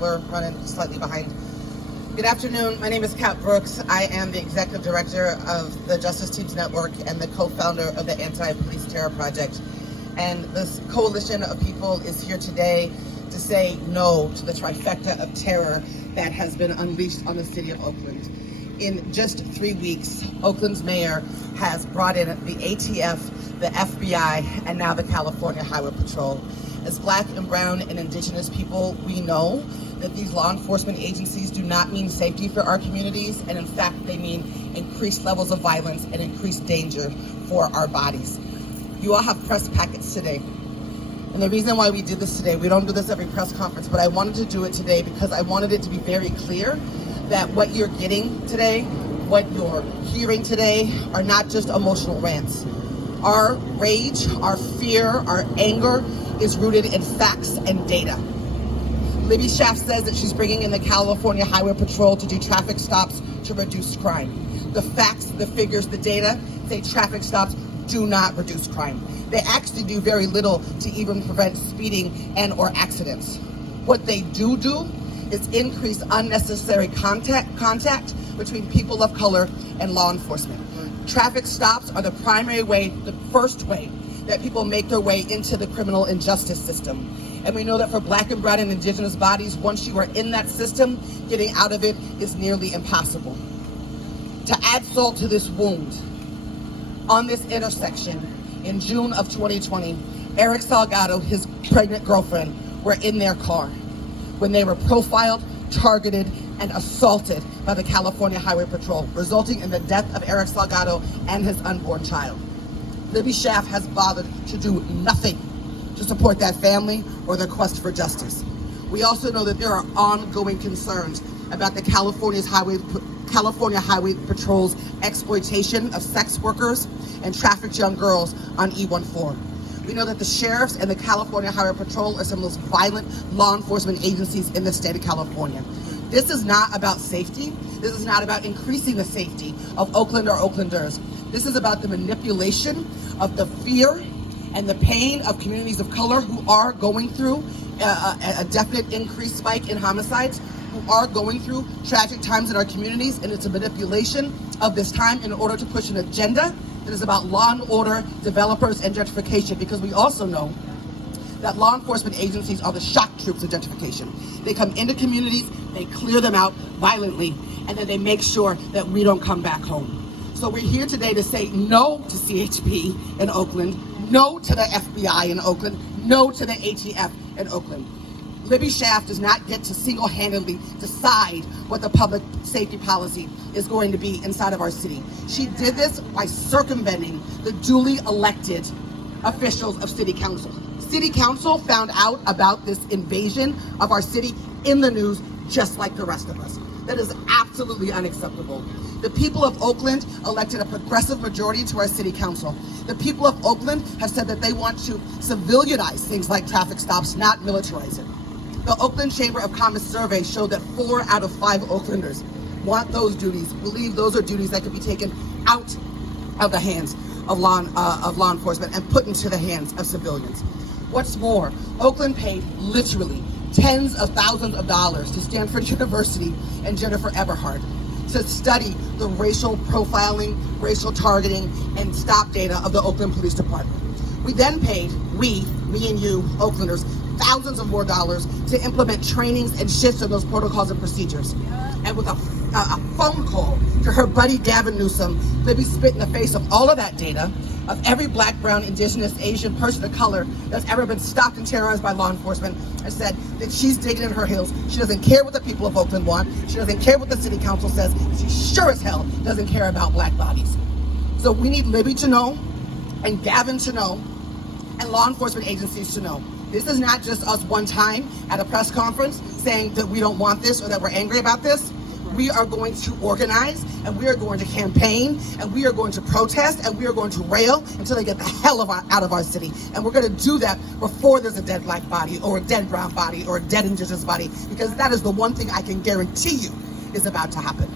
We're running slightly behind. Good afternoon. My name is Kat Brooks. I am the Executive Director of the Justice Teams Network and the co-founder of the Anti-Police Terror Project. And this coalition of people is here today to say no to the trifecta of terror that has been unleashed on the city of Oakland. In just 3 weeks, Oakland's mayor has brought in the ATF, the FBI, and now the California Highway Patrol. As Black and brown and indigenous people, we know that these law enforcement agencies do not mean safety for our communities, and in fact, they mean increased levels of violence and increased danger for our bodies. You all have press packets today. And the reason why we did this today, we don't do this every press conference, but I wanted to do it today because I wanted it to be very clear that what you're getting today, what you're hearing today, are not just emotional rants. Our rage, our fear, our anger is rooted in facts and data. Libby Schaaf says that she's bringing in the California Highway Patrol to do traffic stops to reduce crime. The facts, the figures, the data say traffic stops do not reduce crime. They actually do very little to even prevent speeding and or accidents. What they do is increase unnecessary contact between people of color and law enforcement. Traffic stops are the primary way, the first way that people make their way into the criminal and justice system. And we know that for Black and brown and indigenous bodies, once you are in that system, getting out of it is nearly impossible. To add salt to this wound, on this intersection in June of 2020, Eric Salgado, his pregnant girlfriend, were in their car when they were profiled, targeted, and assaulted by the California Highway Patrol, resulting in the death of Eric Salgado and his unborn child. Libby Schaaf has bothered to do nothing to support that family or their quest for justice. We also know that there are ongoing concerns about the California Highway Patrol's exploitation of sex workers and trafficked young girls on E14. We know that the sheriffs and the California Highway Patrol are some of the most violent law enforcement agencies in the state of California. This is not about safety. This is not about increasing the safety of Oakland or Oaklanders. This is about the manipulation of the fear and the pain of communities of color who are going through a definite increased spike in homicides, who are going through tragic times in our communities, and it's a manipulation of this time in order to push an agenda that is about law and order, developers, and gentrification, because we also know that law enforcement agencies are the shock troops of gentrification. They come into communities, they clear them out violently, and then they make sure that we don't come back home. So we're here today to say no to CHP in Oakland, no to the FBI in Oakland, no to the ATF in Oakland. Libby Schaaf does not get to single-handedly decide what the public safety policy is going to be inside of our city. She did this by circumventing the duly elected officials of City Council. City Council found out about this invasion of our city in the news just like the rest of us. That is absolutely unacceptable. The people of Oakland elected a progressive majority to our city council. The people of Oakland have said that they want to civilianize things like traffic stops, not militarize it. The Oakland Chamber of Commerce survey showed that 4 out of 5 Oaklanders want those duties, believe those are duties that could be taken out of the hands of law enforcement and put into the hands of civilians. What's more, Oakland paid literally tens of thousands of dollars to Stanford University and Jennifer Eberhard to study the racial profiling, racial targeting, and stop data of the Oakland Police Department. We then paid, me and you, Oaklanders, thousands of more dollars to implement trainings and shifts in those protocols and procedures. And with a phone call to her buddy Gavin Newsom, Libby spit in the face of all of that data, of every Black, brown, indigenous, Asian person of color that's ever been stopped and terrorized by law enforcement, and said that she's digging in her heels. She doesn't care what the people of Oakland want. She doesn't care what the city council says. She sure as hell doesn't care about Black bodies. So we need Libby to know, and Gavin to know, and law enforcement agencies to know. This is not just us one time at a press conference saying that we don't want this or that we're angry about this. We are going to organize, and we are going to campaign, and we are going to protest, and we are going to rail until they get the hell out of our city. And we're going to do that before there's a dead Black body or a dead brown body or a dead indigenous body, because that is the one thing I can guarantee you is about to happen.